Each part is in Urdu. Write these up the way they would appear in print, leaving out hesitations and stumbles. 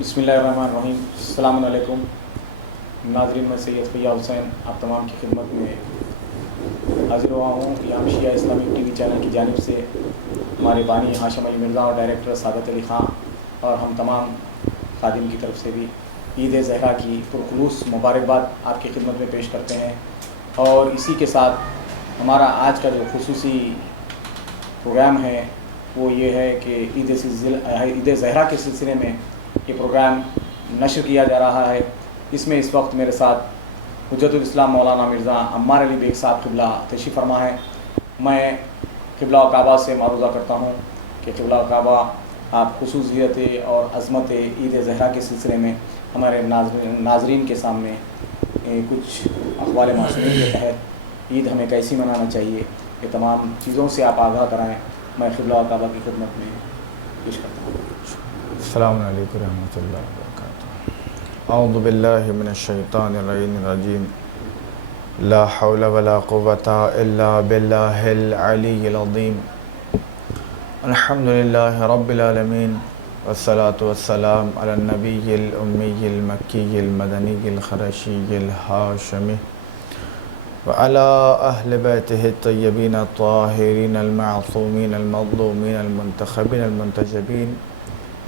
بسم اللہ الرحمن الرحیم۔ السلام علیکم ناظرین، میں سید فیاض حسین آپ تمام کی خدمت میں حاضر ہوا ہوں۔ یام شیعہ اسلامی ٹی وی چینل کی جانب سے ہمارے بانی ہاشم علی مرزا اور ڈائریکٹر سعادت علی خان اور ہم تمام خادم کی طرف سے بھی عید زہرا کی پرخلوص مبارکباد آپ کی خدمت میں پیش کرتے ہیں۔ اور اسی کے ساتھ ہمارا آج کا جو خصوصی پروگرام ہے وہ یہ ہے کہ عید زہرا کے سلسلے میں یہ پروگرام نشر کیا جا رہا ہے۔ اس میں اس وقت میرے ساتھ حجت الاسلام مولانا مرزا عمار علی بیگ صاحب قبلہ تشریف فرما ہے۔ میں قبلہ کعبہ سے معروضہ کرتا ہوں کہ قبلہ کعبہ آپ خصوصیت اور عظمت عید زہرا کے سلسلے میں ہمارے ناظرین کے سامنے کچھ اقوال معصومین کے تحت عید ہمیں کیسی منانا چاہیے، یہ تمام چیزوں سے آپ آگاہ کرائیں۔ میں قبلہ کعبہ کی خدمت میں پیش کرتا ہوں۔ السلام علیکم ورحمۃ اللہ وبرکاتہ۔ اعوذ باللہ من الشیطان الرجیم، لا حول ولا قوة الا باللہ العلی العظیم۔ الحمدللہ رب العالمین، والصلاة والسلام علی النبی الامی المکی المدنی القریشی الہاشمی وعلی اہل بیتہ الطیبین الطاہرین المعصومین المظلومین المنتخبین المنتجبین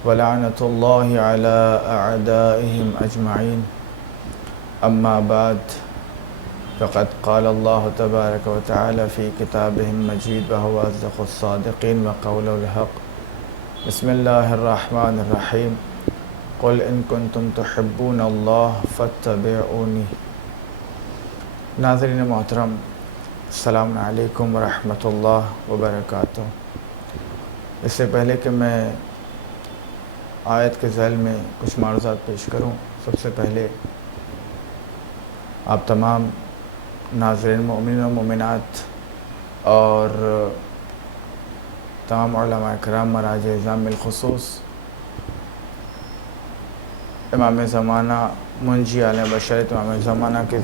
ولعنۃ اللہ علی اعدائہم اجمعین۔ اما بعد، فقد قال اللہ تبارک و تعالی فی کتابہ المجید وہو اصدق الصادقین وقول الحق۔ بسم اللہ الرحمن الرحیم، قل ان کنتم تحبون اللہ فاتبعونی۔ ناظرین محترم، السلام علیکم ورحمۃ اللہ وبرکاتہ۔ اس سے پہلے کہ میں آیت کے ذیل میں کچھ معروضات پیش کروں، سب سے پہلے آپ تمام ناظرین مومنین و مومنات اور تمام علماء کرام مراجع اعظام بالخصوص امام زمانہ منجی عالم بشریت امام زمانہ کی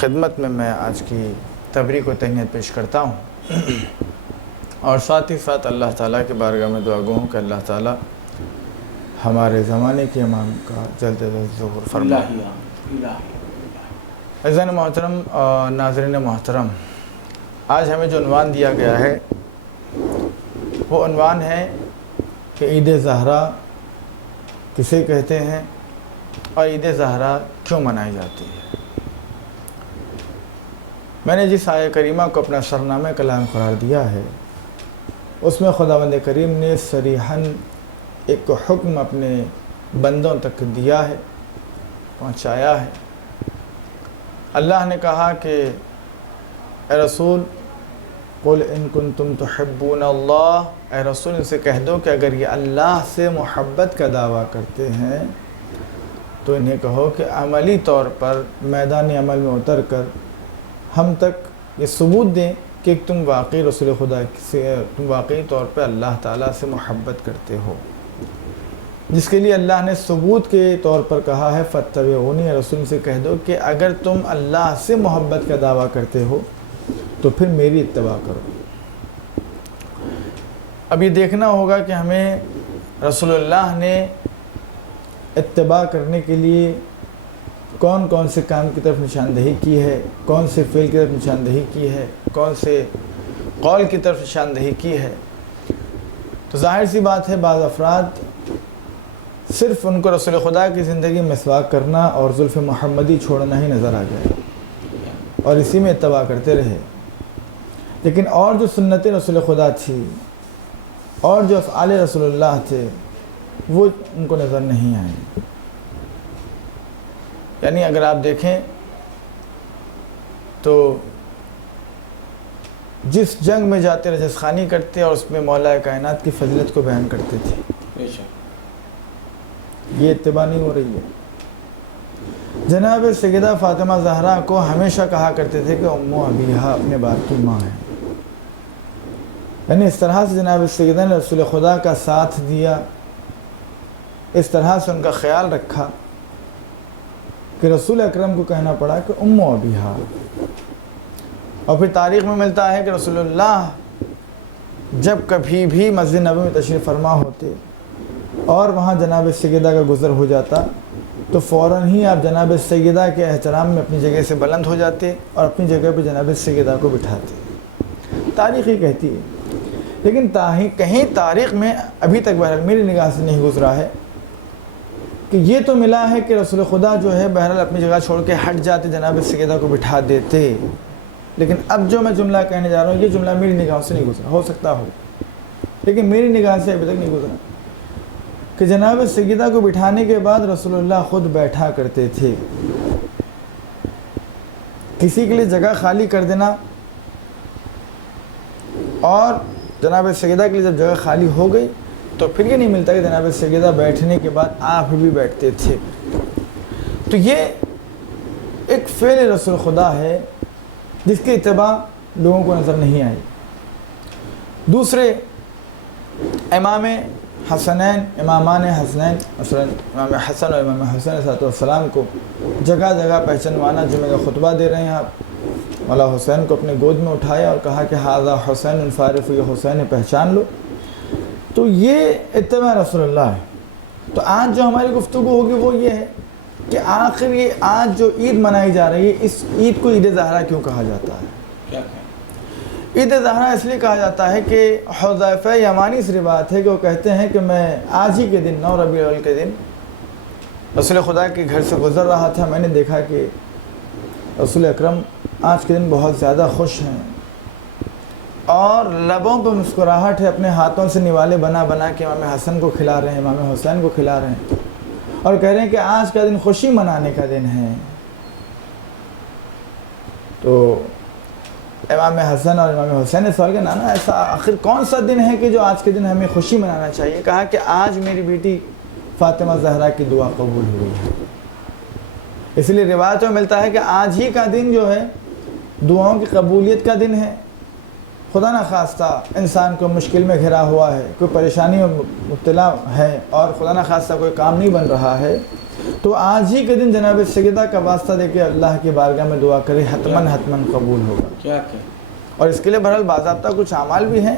خدمت میں آج کی تبریک و تہنیت پیش کرتا ہوں، اور ساتھ ہی ساتھ اللہ تعالیٰ کے بارگاہ میں دعا گو ہوں کہ اللہ تعالیٰ ہمارے زمانے کے امام کا جلد از جلد ظہور فرمائے۔ عزیزان محترم، ناظرین محترم، آج ہمیں جو عنوان دیا گیا ہے وہ عنوان ہے کہ عید زہرا کسے کہتے ہیں اور عید زہرا کیوں منائی جاتی ہے۔ میں نے جس آیہ کریمہ کو اپنا سرنامہ کلام قرار دیا ہے اس میں خداوند کریم نے صریحاً ایک حکم اپنے بندوں تک دیا ہے، پہنچایا ہے۔ اللہ نے کہا کہ اے رسول قل ان کنتم تحبون اللہ، اے رسول ان سے کہہ دو کہ اگر یہ اللہ سے محبت کا دعویٰ کرتے ہیں تو انہیں کہو کہ عملی طور پر میدان عمل میں اتر کر ہم تک یہ ثبوت دیں کہ تم واقعی رسول خدا سے، تم واقعی طور پہ اللہ تعالیٰ سے محبت کرتے ہو، جس کے لیے اللہ نے ثبوت کے طور پر کہا ہے فاتبعونی۔ رسول سے کہہ دو کہ اگر تم اللہ سے محبت کا دعویٰ کرتے ہو تو پھر میری اتباع کرو۔ اب یہ دیکھنا ہوگا کہ ہمیں رسول اللہ نے اتباع کرنے کے لیے کون کون سے کام کی طرف نشاندہی کی ہے، کون سے فعل کی طرف نشاندہی کی ہے، کون سے قول کی طرف نشاندہی کی ہے۔ تو ظاہر سی بات ہے بعض افراد صرف ان کو رسول خدا کی زندگی میں مسواک کرنا اور زلف محمدی چھوڑنا ہی نظر آ گیا اور اسی میں اتباع کرتے رہے، لیکن اور جو سنت رسول خدا تھی اور جو افعال رسول اللہ تھے وہ ان کو نظر نہیں آئے۔ یعنی اگر آپ دیکھیں تو جس جنگ میں جاتے رجس خوانی کرتے اور اس میں مولا کائنات کی فضیلت کو بیان کرتے تھے، یہ اتباع نہیں ہو رہی ہے۔ جناب سیدہ فاطمہ زہرا کو ہمیشہ کہا کرتے تھے کہ ام ابیہا، اپنے باپ کی ماں ہے۔ یعنی اس طرح سے جناب سیدہ نے رسول خدا کا ساتھ دیا، اس طرح سے ان کا خیال رکھا کہ رسول اکرم کو کہنا پڑا کہ ام ابیہا۔ اور پھر تاریخ میں ملتا ہے کہ رسول اللہ جب کبھی بھی مسجد نبوی میں تشریف فرما ہوتے اور وہاں جناب سیدہ کا گزر ہو جاتا تو فوراً ہی آپ جناب سیدہ کے احترام میں اپنی جگہ سے بلند ہو جاتے اور اپنی جگہ پہ جناب سیدہ کو بٹھاتے۔ تاریخ ہی کہتی ہے، لیکن کہیں تاریخ میں ابھی تک بہرحال میری نگاہ سے نہیں گزرا ہے کہ یہ تو ملا ہے کہ رسول خدا جو ہے بہرحال اپنی جگہ چھوڑ کے ہٹ جاتے، جناب سیدہ کو بٹھا دیتے۔ لیکن اب جو میں جملہ کہنے جا رہا ہوں یہ جملہ میری نگاہ سے نہیں گزرا، ہو سکتا ہو لیکن میری نگاہ سے ابھی تک نہیں گزرا کہ جناب سیدہ کو بٹھانے کے بعد رسول اللہ خود بیٹھا کرتے تھے۔ کسی کے لیے جگہ خالی کر دینا اور جناب سیدہ کے لیے جب جگہ خالی ہو گئی تو پھر یہ نہیں ملتا کہ جناب سیدہ بیٹھنے کے بعد آپ بھی بیٹھتے تھے۔ تو یہ ایک فعل رسول خدا ہے جس کی اتباع لوگوں کو نظر نہیں آئی۔ دوسرے امامان حسنین مثلا امام حسن اور امام حسین علیہ السلام کو جگہ جگہ پہچانوانا، جمعہ کا خطبہ دے رہے ہیں آپ، مولا حسین کو اپنے گود میں اٹھایا اور کہا کہ ھذا حسین الفارف، یہ حسین پہچان لو، تو یہ اتباع رسول اللہ ہے۔ تو آج جو ہماری گفتگو ہوگی وہ یہ ہے کہ آخر یہ آج جو عید منائی جا رہی ہے اس عید کو عید زہرا کیوں کہا جاتا ہے؟ کیا عید زہرا اس لیے کہا جاتا ہے کہ حذیفہ یمانی سے روایت ہے کہ وہ کہتے ہیں کہ میں آج ہی کے دن 9 ربیع الاول کے دن رسول خدا کے گھر سے گزر رہا تھا، میں نے دیکھا کہ رسول اکرم آج کے دن بہت زیادہ خوش ہیں اور لبوں پہ مسکراہٹ ہے، اپنے ہاتھوں سے نوالے بنا بنا کے امام حسن کو کھلا رہے ہیں، امام حسین کو کھلا رہے ہیں اور کہہ رہے ہیں کہ آج کا دن خوشی منانے کا دن ہے۔ تو امام حسن اور امام حسین نے سوال کیا، نانا ایسا آخر کون سا دن ہے کہ جو آج کے دن ہمیں خوشی منانا چاہیے؟ کہا کہ آج میری بیٹی فاطمہ زہرا کی دعا قبول ہوئی ہے، اس لیے روایت میں ملتا ہے کہ آج ہی کا دن جو ہے دعاؤں کی قبولیت کا دن ہے۔ خدا نخواستہ انسان کو مشکل میں گھرا ہوا ہے، کوئی پریشانی میں مبتلا ہے اور خدا نخواستہ کوئی کام نہیں بن رہا ہے تو آج ہی کے دن جناب سیدہ کا واسطہ دے کے اللہ کی بارگاہ میں دعا کرے، حتماً قبول ہوگا۔ کیا اور اس کے لیے بہرحال باضابطہ کچھ اعمال بھی ہیں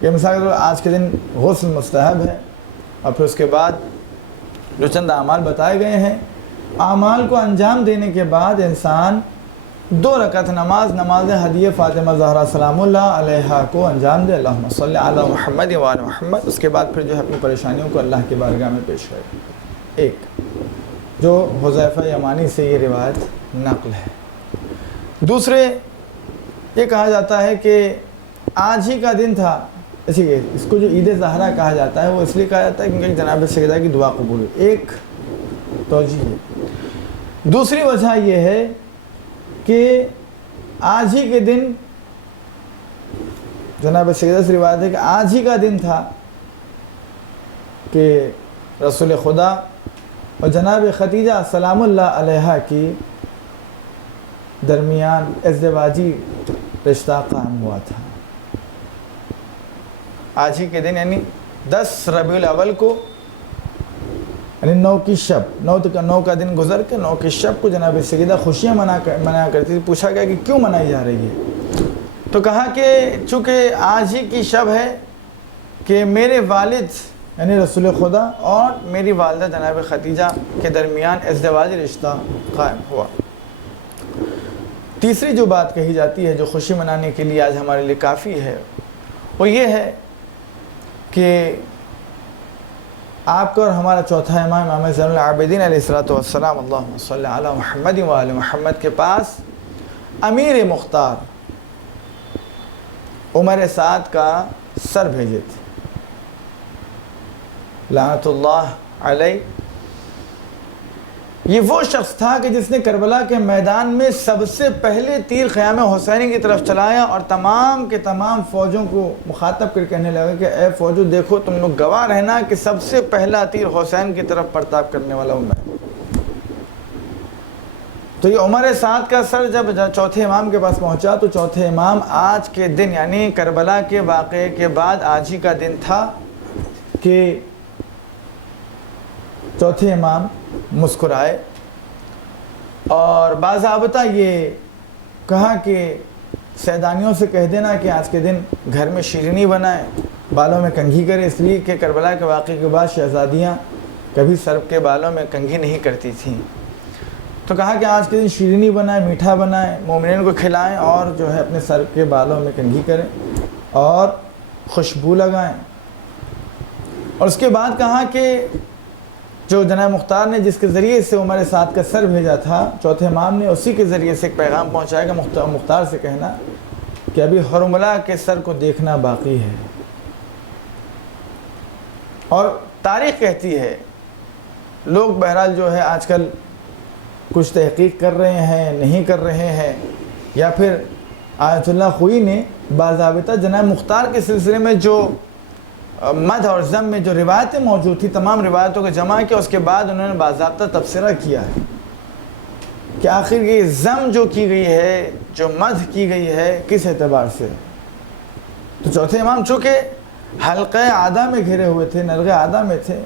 کہ مثال کے طور آج کے دن غسل مستحب ہے اور پھر اس کے بعد جو چند اعمال بتائے گئے ہیں، اعمال کو انجام دینے کے بعد انسان 2 رکعت نماز ہدیہ فاطمہ زہرا سلام اللہ علیہا کو انجام دے، اللہم صلی علی محمد و آل محمد، اس کے بعد پھر جو ہے اپنی پریشانیوں کو اللہ کی بارگاہ میں پیش کرے۔ ایک جو حذیفہ یمانی سے یہ روایت نقل ہے۔ دوسرے یہ کہا جاتا ہے کہ آج ہی کا دن تھا، اسی لیے اس کو جو عید زہرا کہا جاتا ہے وہ اس لیے کہا جاتا ہے کیونکہ جناب سیدہ کی دعا قبول ہوئی، ایک توجہ ہے۔ دوسری وجہ یہ ہے کہ آج ہی کے دن جناب سیدہ سے روایت ہے کہ آج ہی کا دن تھا کہ رسول خدا اور جناب خدیجہ سلام اللہ علیہا کی درمیان ازدواجی رشتہ قائم ہوا تھا۔ آج ہی کے دن یعنی 10 ربیع الاول کو، یعنی 9 کی شب، 9 کا دن گزر کے 9 کی شب کو جناب سیدہ خوشیاں منایا کرتی تھی۔ پوچھا گیا کہ کیوں منائی جا رہی ہے تو کہا کہ چونکہ آج ہی کی شب ہے کہ میرے والد یعنی رسول خدا اور میری والدہ جناب خدیجہ کے درمیان ازدواجی رشتہ قائم ہوا۔ تیسری جو بات کہی جاتی ہے جو خوشی منانے کے لیے آج ہمارے لیے کافی ہے وہ یہ ہے کہ آپ کا اور ہمارا چوتھا امام امام زین العابدین علیہ السلام اللہم صلی علی محمد و آل محمد کے پاس امیر مختار عمر سعد کا سر بھیجے تھے لعنت اللہ علیہ۔ یہ وہ شخص تھا کہ جس نے کربلا کے میدان میں سب سے پہلے تیر خیام حسینی کی طرف چلایا اور تمام کے تمام فوجوں کو مخاطب کر کہنے لگا کہ اے فوجوں دیکھو تم لوگ گواہ رہنا کہ سب سے پہلا تیر حسین کی طرف پرتاب کرنے والا ہوں میں۔ تو یہ عمر سعد کا سر جب چوتھے امام کے پاس پہنچا تو چوتھے امام آج کے دن یعنی کربلا کے واقعے کے بعد آج ہی کا دن تھا کہ چوتھے امام مسکرائے اور باضابطہ یہ کہا کہ سیدانیوں سے کہہ دینا کہ آج کے دن گھر میں شیرینی بنائیں، بالوں میں کنگھی کرے، اس لیے کہ کربلا کے واقعے کے بعد شہزادیاں کبھی سر کے بالوں میں کنگھی نہیں کرتی تھیں، تو کہا کہ آج کے دن شیرینی بنائیں، میٹھا بنائیں، مومنین کو کھلائیں اور جو ہے اپنے سر کے بالوں میں کنگھی کریں اور خوشبو لگائیں۔ اور اس کے بعد کہا کہ جو جناب مختار نے جس کے ذریعے سے عمر سعد کا سر بھیجا تھا چوتھے امام نے، اسی کے ذریعے سے ایک پیغام پہنچایا کہ مختار سے کہنا کہ ابھی حرملہ کے سر کو دیکھنا باقی ہے۔ اور تاریخ کہتی ہے، لوگ بہرحال جو ہے آج کل کچھ تحقیق کر رہے ہیں، نہیں کر رہے ہیں، یا پھر آیت اللہ خوئی نے باضابطہ جناب مختار کے سلسلے میں جو مدح اور ذم میں جو روایتیں موجود تھی تمام روایتوں کو جمع کیا، اس کے بعد انہوں نے باضابطہ تبصرہ کیا ہے کہ آخر یہ ذم جو کی گئی ہے، جو مدح کی گئی ہے، کس اعتبار سے۔ تو چوتھے امام چونکہ حلقہ عادہ میں گھرے ہوئے تھے، نرغ عادہ میں تھے،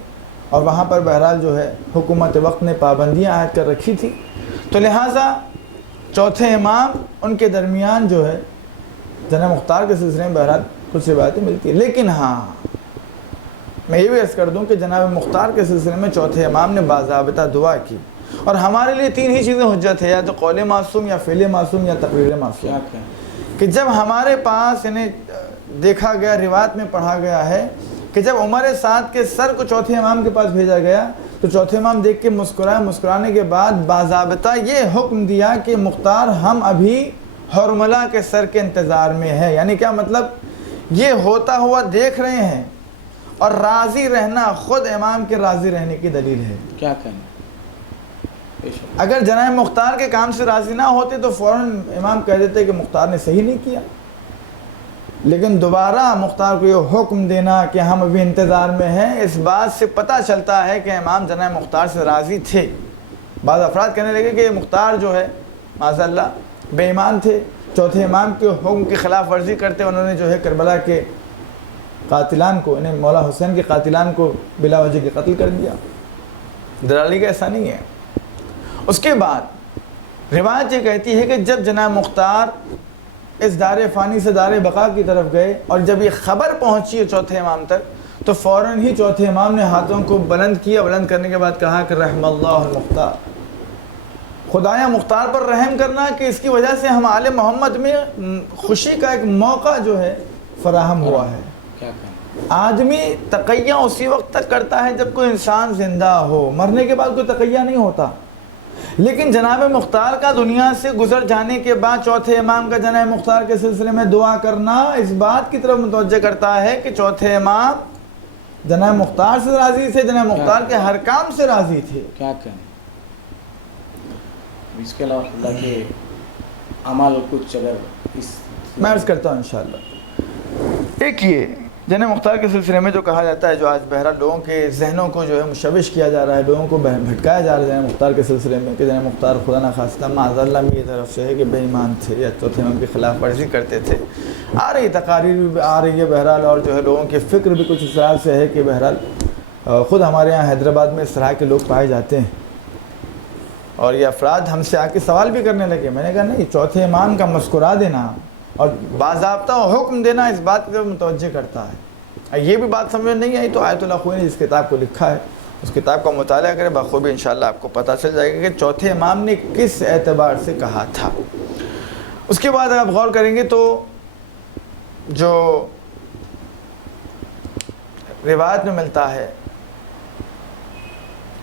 اور وہاں پر بہرحال جو ہے حکومت وقت نے پابندیاں عائد کر رکھی تھی، تو لہٰذا چوتھے امام ان کے درمیان جو ہے جناب مختار کے سلسلے میں بہرحال کچھ روایتیں ملتی ہیں۔ لیکن ہاں میں یہ بھی عرض کر دوں کہ جناب مختار کے سلسلے میں چوتھے امام نے باضابطہ دعا کی، اور ہمارے لیے تین ہی چیزیں حجت ہے، یا تو قول معصوم، یا فعل معصوم، یا تقریر معصوم، کہ جب ہمارے پاس انہیں دیکھا گیا، روایت میں پڑھا گیا ہے کہ جب عمر سعد کے سر کو چوتھے امام کے پاس بھیجا گیا تو چوتھے امام دیکھ کے مسکرائے، مسکرانے کے بعد باضابطہ یہ حکم دیا کہ مختار ہم ابھی حرملہ کے سر کے انتظار میں ہے۔ یعنی کیا مطلب، یہ ہوتا ہوا دیکھ رہے ہیں، اور راضی رہنا خود امام کے راضی رہنے کی دلیل ہے۔ کیا کہنا، اگر جناب مختار کے کام سے راضی نہ ہوتے تو فوراً امام کہہ دیتے کہ مختار نے صحیح نہیں کیا، لیکن دوبارہ مختار کو یہ حکم دینا کہ ہم ابھی انتظار میں ہیں، اس بات سے پتہ چلتا ہے کہ امام جناب مختار سے راضی تھے۔ بعض افراد کہنے لگے کہ مختار جو ہے معاذ اللہ بے ایمان تھے، چوتھے امام کے حکم کی خلاف ورزی کرتے، انہوں نے جو ہے کربلا کے قاتلان کو، انہیں مولا حسین کے قاتلان کو بلا وجہ کے قتل کر دیا۔ درالی کا ایسا نہیں ہے۔ اس کے بعد روایت یہ کہتی ہے کہ جب جناب مختار اس دار فانی سے دار بقا کی طرف گئے، اور جب یہ خبر پہنچی چوتھے امام تک، تو فوراً ہی چوتھے امام نے ہاتھوں کو بلند کیا، بلند کرنے کے بعد کہا کہ رحم اللہ المختار، خدایا مختار پر رحم کرنا کہ اس کی وجہ سے ہم آل محمد میں خوشی کا ایک موقع جو ہے فراہم ہوا ہے۔ آدمی تقیہ اسی وقت تک کرتا ہے جب کوئی انسان زندہ ہو، مرنے کے بعد کوئی تقیہ نہیں ہوتا، لیکن جناب مختار کا دنیا سے گزر جانے کے بعد چوتھے امام کا جناب مختار کے سلسلے میں دعا کرنا اس بات کی طرف متوجہ کرتا ہے کہ چوتھے امام جناب مختار سے راضی تھے، جناب مختار کے ہر کام سے راضی تھے۔ کیا کہیں اس کے علاوہ اللہ کے عمل کچھ اگر اس میں عرض کرتا ہوں انشاءاللہ۔ ایک یہ جناب مختار کے سلسلے میں جو کہا جاتا ہے، جو آج بہرحال لوگوں کے ذہنوں کو جو ہے مشوش کیا جا رہا ہے، لوگوں کو بھٹکایا جا رہا ہے جناب مختار کے سلسلے میں، کہ جناب مختار خدا نخواستہ معاذ اللہ میری طرف سے ہے کہ بے ایمان تھے یا چوتھے امام کی خلاف ورزی کرتے تھے۔ آ رہی تقاریر بھی آ رہی ہے بہرحال، اور جو ہے لوگوں کے فکر بھی کچھ اس طرح سے ہے کہ بہرحال خود ہمارے یہاں حیدرآباد میں اس طرح کے لوگ پائے جاتے ہیں، اور یہ افراد ہم سے آ کے سوال بھی کرنے لگے۔ میں نے کہا نہیں، چوتھے امام کا مسکرا دینا اور باضابطہ حکم دینا اس بات کی طرف متوجہ کرتا ہے۔ یہ بھی بات سمجھ میں نہیں آئی تو آیت اللہ خوئی نے جس کتاب کو لکھا ہے اس کتاب کا مطالعہ کرے، بخوبی انشاءاللہ آپ کو پتہ چل جائے گا کہ چوتھے امام نے کس اعتبار سے کہا تھا۔ اس کے بعد آپ غور کریں گے تو جو روایت میں ملتا ہے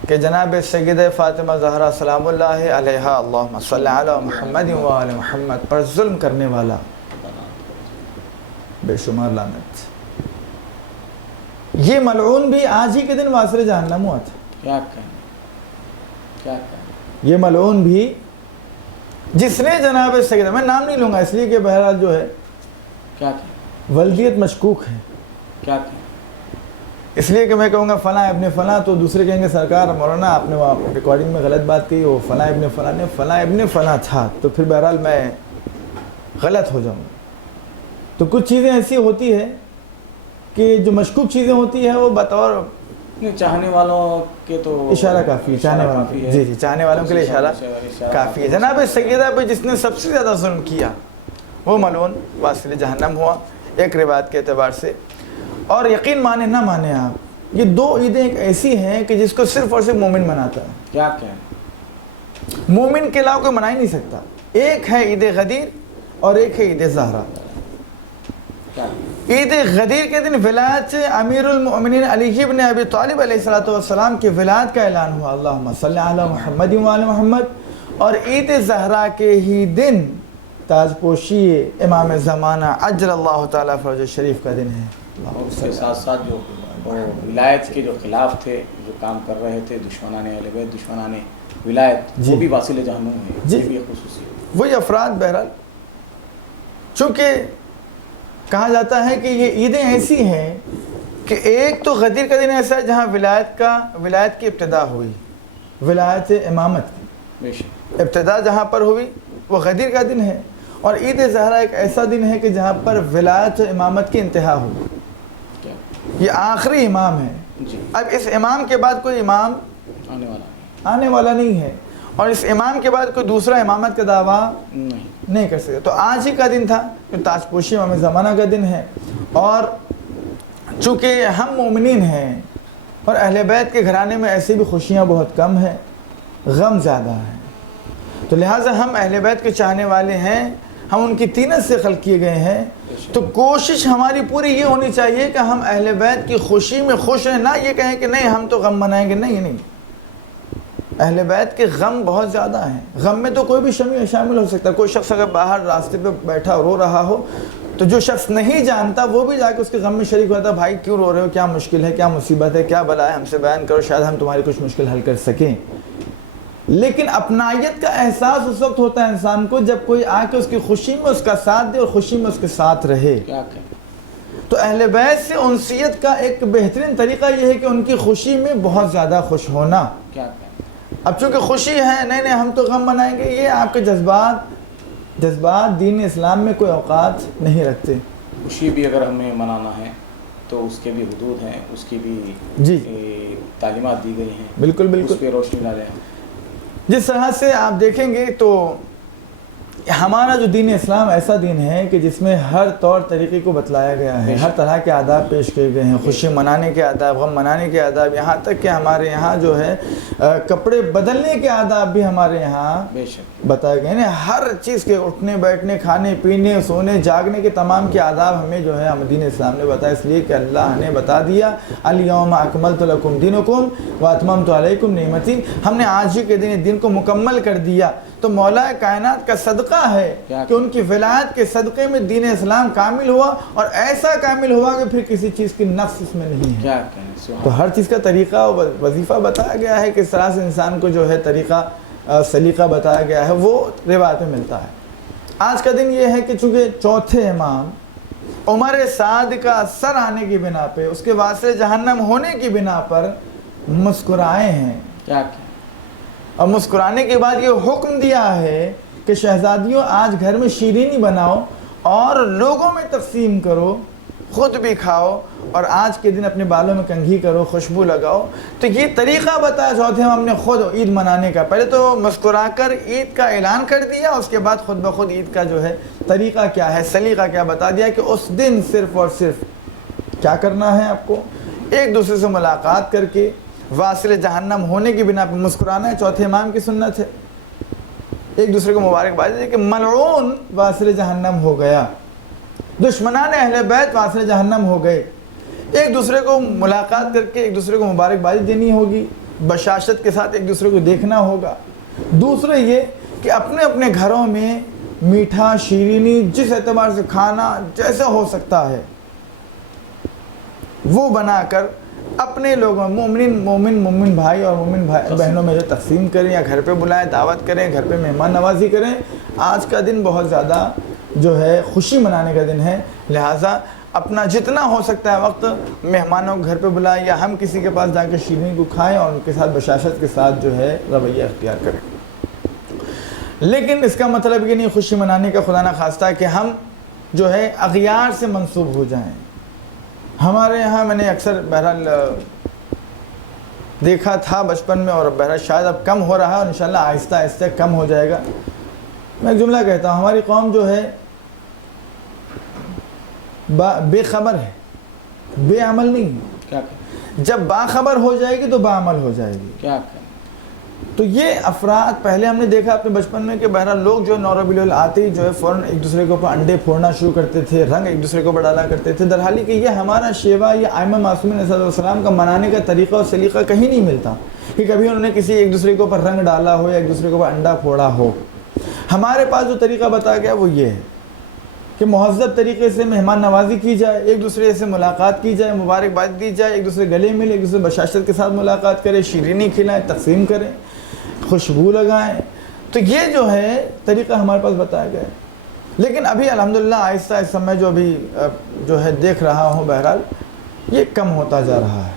کہ جناب سیدہ فاطمہ زہرا سلام اللہ علیہا اللہم صلی علی محمد و آل محمد پر ظلم کرنے والا بے شمار لعنت، یہ ملعون بھی آج ہی کے دن واسر جہنم ہوا تھا۔ کیا کہیں یہ ملعون بھی جس نے جناب سیدہ، میں نام نہیں لوں گا اس لیے کہ بہرحال جو ہے کیا کہیں ولدیت مشکوک ہے، کیا کہیں اس لیے کہ میں کہوں گا فلاں ابن فلاں تو دوسرے کہیں گے سرکار مولانا آپ نے وہاں ریکارڈنگ میں غلط بات کی، وہ فلاں ابن فلاں نے فلاں ابن فلاں تھا، تو پھر بہرحال میں غلط ہو جاؤں۔ تو کچھ چیزیں ایسی ہوتی ہے کہ جو مشکوک چیزیں ہوتی ہیں وہ بطور چاہنے والوں کے تو اشارہ کافی ہے، چاہنے والوں کے جی جی چاہنے والوں کے لیے اشارہ کافی ہے۔ جناب سیدہ پہ جس نے سب سے زیادہ ظلم کیا وہ ملعون واصل جہنم ہوا، ایک روایت کے اعتبار سے۔ اور یقین مانے نہ مانے آپ، یہ دو عیدیں ایک ایسی ہیں کہ جس کو صرف اور صرف مومن مناتا ہے. کیا کہیں؟ مومن کے علاوہ کوئی منا ہی نہیں سکتا. ایک ہے عید غدیر اور ایک ہے عید زہرا. عید غدیر کے دن ولایت امیر المؤمنین علی بن ابی طالب علیہ السلام کی ولایت کا اعلان ہوا، اللہم صلی علی محمد و آل محمد. اور عید زہرا کے ہی دن تاج پوشی امام زمانہ عجل اللہ تعالیٰ فرج شریف کا دن ہے. اور اس کے ساتھ ساتھ جو ولایت کے جو خلاف تھے، جو کام کر رہے تھے دشمنان اہل بیت، دشمنان ولایت، وہ بھی واصل جہنم ہیں. یہ بھی ایک خصوصی ہے. وہی افراد بہرحال، چونکہ کہا جاتا ہے کہ یہ عیدیں ایسی ہیں کہ ایک تو غدیر کا دن ایسا ہے جہاں ولایت کی ابتدا ہوئی، ولایت امامت کی ابتدا جہاں پر ہوئی وہ غدیر کا دن ہے. اور عید زہرا ایک ایسا دن ہے کہ جہاں پر ولایت امامت کی انتہا ہوئی. یہ آخری امام ہے. اب اس امام کے بعد کوئی امام آنے والا نہیں ہے، اور اس امام کے بعد کوئی دوسرا امامت کا دعویٰ نہیں کر سکتا. تو آج ہی کا دن تھا کہ تاج پوشی امام زمانہ کا دن ہے. اور چونکہ ہم مومنین ہیں اور اہل بیت کے گھرانے میں ایسی بھی خوشیاں بہت کم ہیں، غم زیادہ ہے، تو لہٰذا ہم اہل بیت کے چاہنے والے ہیں، ہم ان کی طینت سے خلق کیے گئے ہیں. تو کوشش ہماری پوری یہ ہونی چاہیے کہ ہم اہل بیت کی خوشی میں خوش ہیں، نہ یہ کہیں کہ نہیں ہم تو غم منائیں گے. نہیں، اہل بیت کے غم بہت زیادہ ہیں. غم میں تو کوئی بھی شامل ہو سکتا ہے. کوئی شخص اگر باہر راستے پہ بیٹھا رو رہا ہو تو جو شخص نہیں جانتا وہ بھی جا کے اس کے غم میں شریک ہوتا ہے. بھائی کیوں رو رہے ہو، کیا مشکل ہے، کیا مصیبت ہے، کیا بلا ہے، ہم سے بیان کرو، شاید ہم تمہاری کچھ مشکل حل کر سکیں. لیکن اپنائیت کا احساس اس وقت ہوتا ہے انسان کو جب کوئی آ کے اس کی خوشی میں اس کا ساتھ دے اور خوشی میں اس کے ساتھ رہے. تو اہل بیت سے انسیت کا ایک بہترین طریقہ یہ ہے کہ ان کی خوشی میں بہت زیادہ خوش ہونا. اب چونکہ خوشی ہے، نہیں ہم تو غم منائیں گے، یہ آپ کے جذبات دین اسلام میں کوئی اوقات نہیں رکھتے. خوشی بھی اگر ہمیں منانا ہے تو اس کے بھی حدود ہیں، اس کی بھی تعلیمات دی گئی ہیں. بالکل اس پہ روشنی ڈالیں. جس طرح سے آپ دیکھیں گے تو ہمارا جو دین اسلام ایسا دین ہے کہ جس میں ہر طور طریقے کو بتلایا گیا ہے، ہر طرح کے آداب پیش کیے گئے ہیں. خوشی منانے کے آداب، غم منانے کے آداب، یہاں تک کہ ہمارے یہاں جو ہے کپڑے بدلنے کے آداب بھی ہمارے یہاں بتائے گئے ہیں. ہر چیز کے اٹھنے بیٹھنے، کھانے پینے، سونے جاگنے کے تمام کے آداب ہمیں جو ہے دین اسلام نے بتایا، اس لیے کہ اللہ نے بتا دیا الیوم اکملت لکم دینکم واتممت علیکم نعمتی. ہم نے آج ہی کے دن کو مکمل کر دیا. تو مولا کائنات کا صدقہ ہے کہ ان کی ولایت کے صدقے میں دین اسلام کامل ہوا، اور ایسا کامل ہوا کہ پھر کسی چیز کی نقص اس میں نہیں ہے. تو ہر چیز کا طریقہ اور وظیفہ بتایا گیا ہے، کس طرح سے انسان کو جو ہے طریقہ سلیقہ بتایا گیا ہے، وہ روایت میں ملتا ہے. آج کا دن یہ ہے کہ چونکہ چوتھے امام عمر سعد کا سر آنے کی بنا پہ، اس کے واسطے جہنم ہونے کی بنا پر مسکرائے ہیں. اور مسکرانے کے بعد یہ حکم دیا ہے کہ شہزادیوں آج گھر میں شیرینی بناؤ اور لوگوں میں تقسیم کرو، خود بھی کھاؤ، اور آج کے دن اپنے بالوں میں کنگھی کرو، خوشبو لگاؤ. تو یہ طریقہ بتایا چوتھے ہم نے خود عید منانے کا. پہلے تو مسکرا کر عید کا اعلان کر دیا، اس کے بعد خود بخود عید کا جو ہے طریقہ کیا ہے، سلیقہ کیا بتا دیا کہ اس دن صرف اور صرف کیا کرنا ہے آپ کو، ایک دوسرے سے ملاقات کر کے واصل جہنم ہونے کی بنا پر مسکرانا ہے. چوتھے امام کی سنت ہے. ایک دوسرے کو مبارکباد دے کہ ملعون واصل جہنم ہو گیا، دشمنان اہل بیت واصل جہنم ہو گئے. ایک دوسرے کو ملاقات کر کے ایک دوسرے کو مبارکبادی دینی ہوگی، بشاشت کے ساتھ ایک دوسرے کو دیکھنا ہوگا. دوسرے یہ کہ اپنے اپنے گھروں میں میٹھا شیرینی جس اعتبار سے کھانا جیسا ہو سکتا ہے وہ بنا کر اپنے لوگوں مومن بھائی اور مومن بہنوں میں جو تقسیم کریں، یا گھر پہ بلائیں، دعوت کریں، گھر پہ مہمان نوازی کریں. آج کا دن بہت زیادہ جو ہے خوشی منانے کا دن ہے. لہٰذا اپنا جتنا ہو سکتا ہے وقت مہمانوں کو گھر پہ بلائیں، یا ہم کسی کے پاس جا کے شیرینی کو کھائیں اور ان کے ساتھ بشاشت کے ساتھ جو ہے رویہ اختیار کریں. لیکن اس کا مطلب یہ نہیں خوشی منانے کا خدا نخواستہ کہ ہم جو ہے اغیار سے منسوب ہو جائیں. ہمارے یہاں میں نے اکثر بہرحال دیکھا تھا بچپن میں، اور بہرحال شاید اب کم ہو رہا ہے اور انشاءاللہ آہستہ آہستہ کم ہو جائے گا. میں ایک جملہ کہتا ہوں، ہماری قوم جو ہے بے خبر ہے بے عمل نہیں. کیا کریں؟ جب باخبر ہو جائے گی تو باعمل ہو جائے گی. کیا کریں؟ تو یہ افراد پہلے ہم نے دیکھا اپنے بچپن میں کہ بہرحال لوگ جو 9 ربیع الاول آتے ہی جو ہے فوراً ایک دوسرے کے اوپر انڈے پھوڑنا شروع کرتے تھے, رنگ ایک دوسرے کے اوپر ڈالا کرتے تھے, درحالی کہ یہ ہمارا شیوا, یہ ائمہ معصومین علیہ السلام کا منانے کا طریقہ اور سلیقہ کہیں نہیں ملتا کہ کبھی انہوں نے کسی ایک دوسرے کے اوپر رنگ ڈالا ہو یا ایک دوسرے کے اوپر انڈا پھوڑا ہو. ہمارے پاس جو طریقہ بتایا گیا وہ یہ ہے کہ مہذب طریقے سے مہمان نوازی کی جائے, ایک دوسرے سے ملاقات کی جائے, مبارکباد دی جائے, ایک دوسرے گلے ملے, ایک دوسرے بشاشت کے ساتھ ملاقات کرے, شیرینی کھلائیں, تقسیم کریں, خوشبو لگائیں. تو یہ جو ہے طریقہ ہمارے پاس بتایا گیا ہے. لیکن ابھی الحمدللہ آہستہ آہستہ میں جو ہے دیکھ رہا ہوں بہرحال یہ کم ہوتا جا رہا ہے,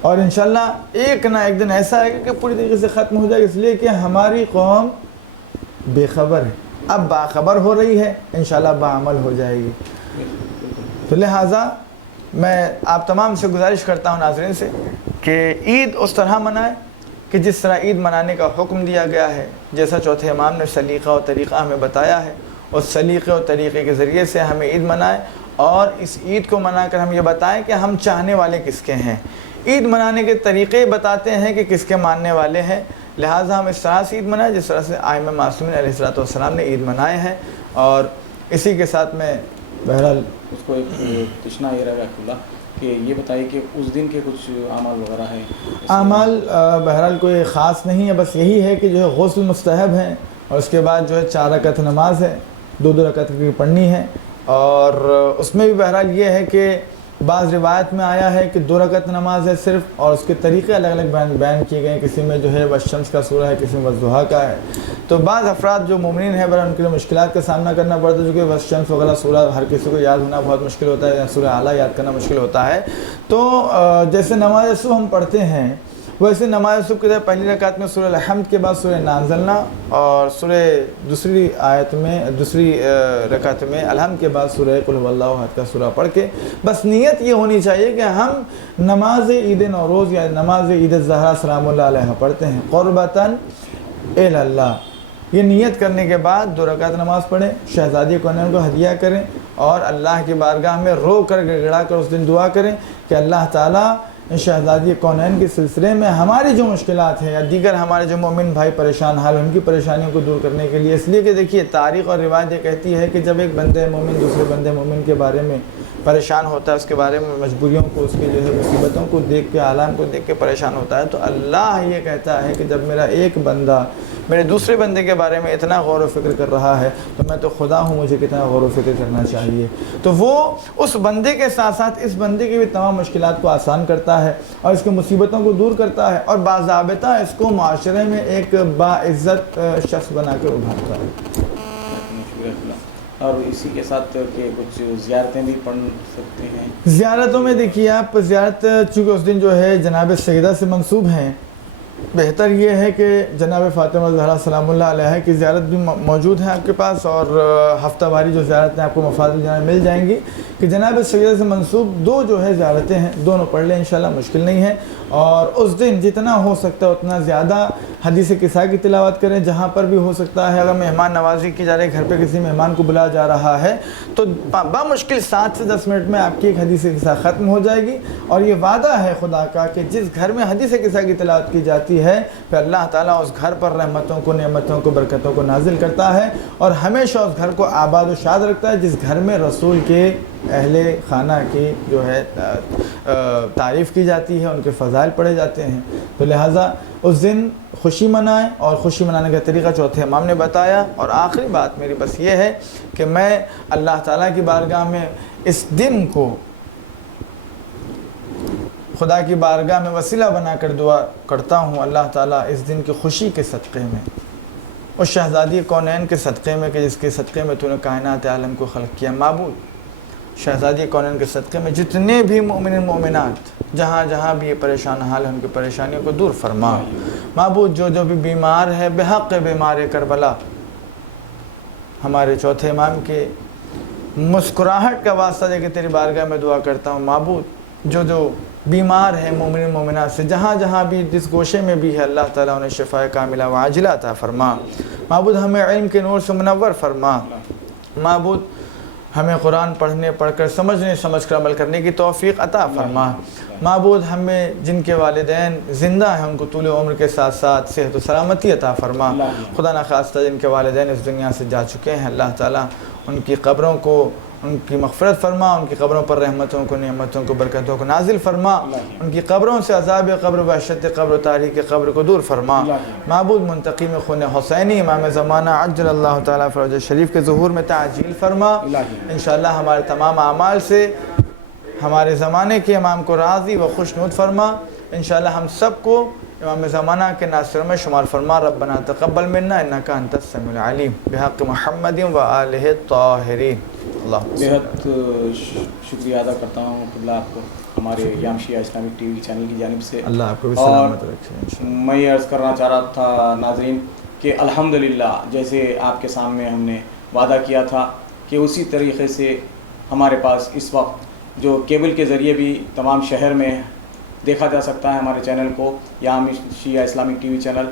اور انشاءاللہ ایک نہ ایک دن ایسا ہے کہ پوری طریقے سے ختم ہو جائے گا, اس لیے کہ ہماری قوم بے خبر ہے. اب باخبر ہو رہی ہے, انشاءاللہ باعمل ہو جائے گی. تو لہٰذا میں آپ تمام سے گزارش کرتا ہوں ناظرین سے کہ عید اس طرح منائیں کہ جس طرح عید منانے کا حکم دیا گیا ہے, جیسا چوتھے امام نے سلیقہ و طریقہ ہمیں بتایا ہے, اس سلیقے و طریقے کے ذریعے سے ہمیں عید منائیں, اور اس عید کو منا کر ہم یہ بتائیں کہ ہم چاہنے والے کس کے ہیں. عید منانے کے طریقے بتاتے ہیں کہ کس کے ماننے والے ہیں, لہٰذا ہم اس طرح سے عید منائیں جس طرح سے ائمہ معصومین علیہ السلام نے عید منائے ہیں. اور اسی کے ساتھ میں بہرحال اس کو ایک تشنا یہ رہا کھلا کہ یہ بتائیے کہ اس دن کے کچھ اعمال وغیرہ ہیں. اعمال بہرحال کوئی خاص نہیں ہے, بس یہی ہے کہ جو ہے غسل مستحب ہے, اور اس کے بعد جو ہے 4 رکعت نماز ہے, 2 رکعت کی پڑھنی ہے. اور اس میں بھی بہرحال یہ ہے کہ بعض روایت میں آیا ہے کہ 2 رکعت نماز ہے صرف, اور اس کے طریقے الگ الگ بیان کیے گئے ہیں. کسی میں جو ہے والشمس کا سورہ ہے, کسی میں والضحیٰ کا ہے. تو بعض افراد جو مومنین ہیں ان کے لیے مشکلات کا سامنا کرنا پڑتا ہے, چونکہ والشمس وغیرہ سورہ ہر کسی کو یاد ہونا بہت مشکل ہوتا ہے, یا سورہ اعلیٰ یاد کرنا مشکل ہوتا ہے. تو جیسے نماز صبح ہم پڑھتے ہیں ویسے نماز صبح کے پہلی رکعت میں سورہ الحمد کے بعد سورہ انا انزلنا, اور دوسری رکعت میں الحمد کے بعد سورہ قل هو اللہ احد کا سورہ پڑھ کے, بس نیت یہ ہونی چاہیے کہ ہم نماز عید نوروز یا نماز عید الزہرا سلام اللہ علیہ پڑھتے ہیں قربتاً الی اللہ. یہ نیت کرنے کے بعد 2 رکعت نماز پڑھیں, شہزادی کونین کو ہدیہ کریں, اور اللہ کی بارگاہ میں رو کر گڑگڑا کر اس دن دعا کریں کہ اللہ تعالیٰ شہزادی کونین کے سلسلے میں ہماری جو مشکلات ہیں یا دیگر ہمارے جو مومن بھائی پریشان حال ان کی پریشانیوں کو دور کرنے کے لیے. اس لیے کہ دیکھیے تاریخ اور روایت یہ کہتی ہے کہ جب ایک بندے مومن دوسرے بندے مومن کے بارے میں پریشان ہوتا ہے, اس کے بارے میں مجبوریوں کو, اس کی جو ہے مصیبتوں کو دیکھ کے, عالم کو دیکھ کے پریشان ہوتا ہے, تو اللہ یہ کہتا ہے کہ جب میرا ایک بندہ میرے دوسرے بندے کے بارے میں اتنا غور و فکر کر رہا ہے تو میں تو خدا ہوں, مجھے کتنا غور و فکر کرنا چاہیے. تو وہ اس بندے کے ساتھ ساتھ اس بندے کی بھی تمام مشکلات کو آسان کرتا ہے اور اس کی مصیبتوں کو دور کرتا ہے, اور باضابطہ اس کو معاشرے میں ایک باعزت شخص بنا کر ابھارتا ہے. اور اسی کے ساتھ کہ کچھ زیارتیں بھی پڑھ سکتے ہیں. زیارتوں میں دیکھیے آپ, زیارت چونکہ اس دن جو ہے جناب سیدہ سے منسوب ہیں, بہتر یہ ہے کہ جناب فاطمہ زہرا سلام اللہ علیہ کی زیارت بھی موجود ہے آپ کے پاس, اور ہفتہ واری جو زیارتیں آپ کو مفاضل جناب مل جائیں گی کہ جناب سیدہ سے منسوب 2 جو ہے زیارتیں ہیں, دونوں پڑھ لیں انشاءاللہ, مشکل نہیں ہے. اور اس دن جتنا ہو سکتا ہے اتنا زیادہ حدیث کسا کی تلاوت کریں, جہاں پر بھی ہو سکتا ہے. اگر مہمان نوازی کی جا رہی ہے, گھر پہ کسی مہمان کو بلایا جا رہا ہے, تو بمشکل 7 سے 10 منٹ میں آپ کی ایک حدیث کسا ختم ہو جائے گی. اور یہ وعدہ ہے خدا کا کہ جس گھر میں حدیث کسا کی تلاوت کی جاتی ہے پھر اللہ تعالیٰ اس گھر پر رحمتوں کو, نعمتوں کو, برکتوں کو نازل کرتا ہے, اور ہمیشہ اس گھر کو آباد و شاد رکھتا ہے جس گھر میں رسول کے اہل خانہ کی جو ہے تعریف کی جاتی ہے, ان کے فضائل پڑھے جاتے ہیں. تو لہٰذا اس دن خوشی منائیں, اور خوشی منانے کا طریقہ چوتھے امام نے بتایا. اور آخری بات میری بس یہ ہے کہ میں اللہ تعالیٰ کی بارگاہ میں اس دن کو خدا کی بارگاہ میں وسیلہ بنا کر دعا کرتا ہوں, اللہ تعالیٰ اس دن کی خوشی کے صدقے میں, اس شہزادی کونین کے صدقے میں کہ جس کے صدقے میں تو نے کائنات عالم کو خلق کیا, معبود شہزادی کونین کے صدقے میں جتنے بھی مومنین مومنات جہاں جہاں بھی یہ پریشان حال ہے ان کی پریشانیوں کو دور فرما. معبود جو بھی بیمار ہے بحق بیمار کربلا, ہمارے چوتھے امام کے مسکراہٹ کا واسطہ دے کے تیری بارگاہ میں دعا کرتا ہوں. معبود جو بیمار ہے مومن مومنات سے جہاں جہاں بھی جس گوشے میں بھی ہے, اللہ تعالیٰ انہیں شفا کاملہ و عاجلہ عطا فرما. معبود ہمیں علم کے نور سے منور فرما. معبود ہمیں قرآن پڑھنے پڑھ کر سمجھنے سمجھ کر عمل کرنے کی توفیق عطا فرما۔ معبود ہمیں جن کے والدین زندہ ہیں ان کو طول عمر کے ساتھ ساتھ صحت و سلامتی عطا فرما۔ خدا نخواستہ جن کے والدین اس دنیا سے جا چکے ہیں اللہ تعالیٰ ان کی قبروں کو ان کی مغفرت فرما، ان کی قبروں پر رحمتوں کو نعمتوں کو برکتوں کو نازل فرما، ان کی قبروں سے عذاب قبر وحشت قبر و تاریخ قبر کو دور فرما۔ معبود منتقم خون حسینی امام زمانہ عجل اللہ تعالیٰ فرج شریف کے ظہور میں تعجیل فرما۔ انشاءاللہ ہمارے تمام اعمال سے ہمارے زمانے کے امام کو راضی و خوشنود فرما۔ انشاءاللہ ہم سب کو امام زمانہ کے ناصروں میں شمار فرما۔ ربنا تقبل منا انک انت السمیع العلیم بحق محمد و آلہ الطاہرین۔ اللہ بہت شکریہ ادا کرتا ہوں اللہ آپ کو ہمارے یام شیعہ اسلامک ٹی وی چینل کی جانب سے۔ اللہ آپ کو بھی سلامت رکھے۔ میں یہ عرض کرنا چاہ رہا تھا ناظرین کہ الحمدللہ جیسے آپ کے سامنے ہم نے وعدہ کیا تھا کہ اسی طریقے سے ہمارے پاس اس وقت جو کیبل کے ذریعے بھی تمام شہر میں دیکھا جا سکتا ہے ہمارے چینل کو، یام شیعہ اسلامک ٹی وی چینل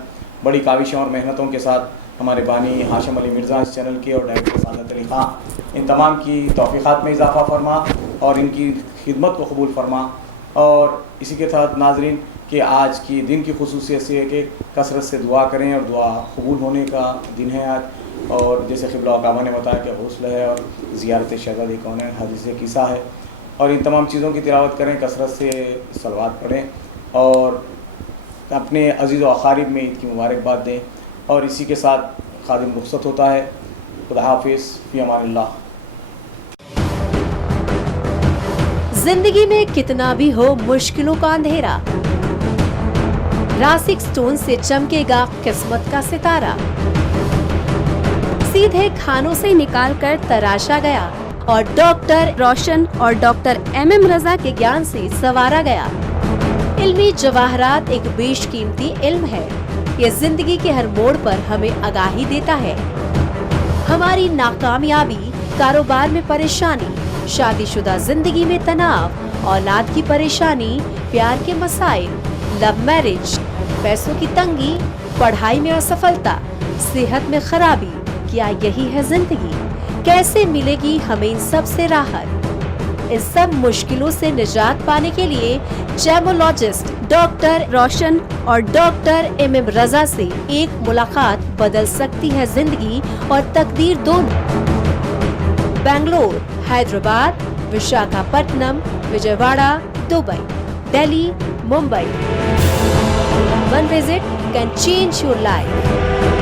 بڑی کاوشوں اور محنتوں کے ساتھ ہمارے بانی ہاشم علی مرزا اس چینل کے اور ڈائریکٹر سعادت علی خان ان تمام کی توفیقات میں اضافہ فرما اور ان کی خدمت کو قبول فرما۔ اور اسی کے ساتھ ناظرین کہ آج کی دن کی خصوصیت یہ ہے کہ کثرت سے دعا کریں اور دعا قبول ہونے کا دن ہے آج، اور جیسے قبلہ کعبہ نے بتایا کہ غسل ہے اور زیارت شہزادہ کونین حدیث قصہ ہے، اور ان تمام چیزوں کی تلاوت کریں، کثرت سے صلوات پڑھیں اور اپنے عزیز و اقارب میں عید کی مبارکباد دیں۔ اور اسی کے ساتھ خادم رخصت ہوتا ہے۔ خدا حافظ، فی امان اللہ۔ زندگی میں کتنا بھی ہو مشکلوں کا اندھیرا، راسک سٹون سے چمکے گا قسمت کا ستارہ، سیدھے کھانوں سے نکال کر تراشا گیا اور ڈاکٹر روشن اور ڈاکٹر ایم رضا کے گیان سے سنوارا گیا۔ علمی جواہرات ایک بیش قیمتی علم ہے، یہ زندگی کے ہر موڑ پر ہمیں آگاہی دیتا ہے۔ ہماری ناکامیابی، کاروبار میں پریشانی، شادی شدہ زندگی میں تناؤ، اولاد کی پریشانی، پیار کے مسائل، لو میرج، پیسوں کی تنگی، پڑھائی میں اسفلتا، صحت میں خرابی، کیا یہی ہے زندگی؟ کیسے ملے گی ہمیں ان سب سے راحت؟ ان سب مشکلوں سے نجات پانے کے لیے جیمولوجسٹ ڈاکٹر روشن اور ڈاکٹر ایم رضا سے ایک ملاقات بدل سکتی ہے زندگی اور تقدیر دونوں۔ Bangalore, Hyderabad, Visakhapatnam, Vijayawada, Dubai, Delhi, Mumbai. One visit can change your life.